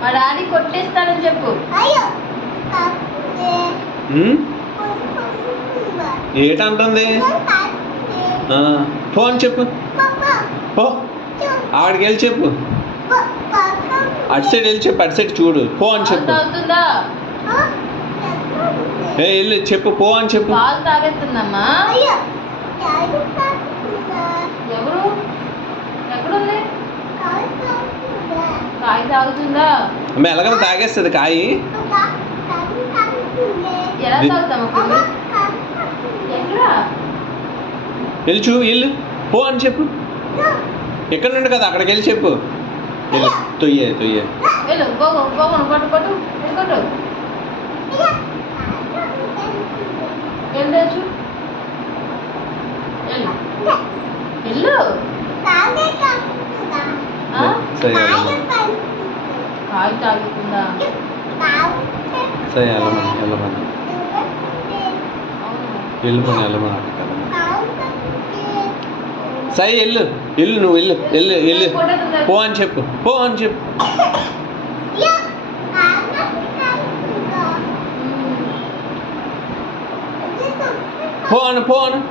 మా డాడీ కొట్టేస్తానని చెప్పు. ఏటంటుంది? పో అని చెప్పు. పో ఆడికి వెళ్ళి చెప్పు. అటు సైడ్ వెళ్ళి చెప్పు. అటు సైడ్ చూడు. పో అని చెప్పు. అవుతుందా? వెళ్ళి చెప్పు. పో అని చెప్పు. పాలు తాగెత్తుందమ్మా. ఎవరు? ఎక్కడుంది? కాయ తాగుతుందా? ఎలాగ తాగేస్తుంది కాయ. ఎలా తాగుతామా? వెళ్ళి వెళ్ళు. పో అని చెప్పు. ఎక్కడ నుండి కదా అక్కడికి వెళ్ళి చెప్పు. వెళ్ళు. తొయ్యే కొట్టు. కాయ తాగుతుందా? సరే వెళ్ళమని వెళ్ళమని సై వెళ్ళు. నువ్వు వెళ్ళు. పో అని చెప్పు. పో అను.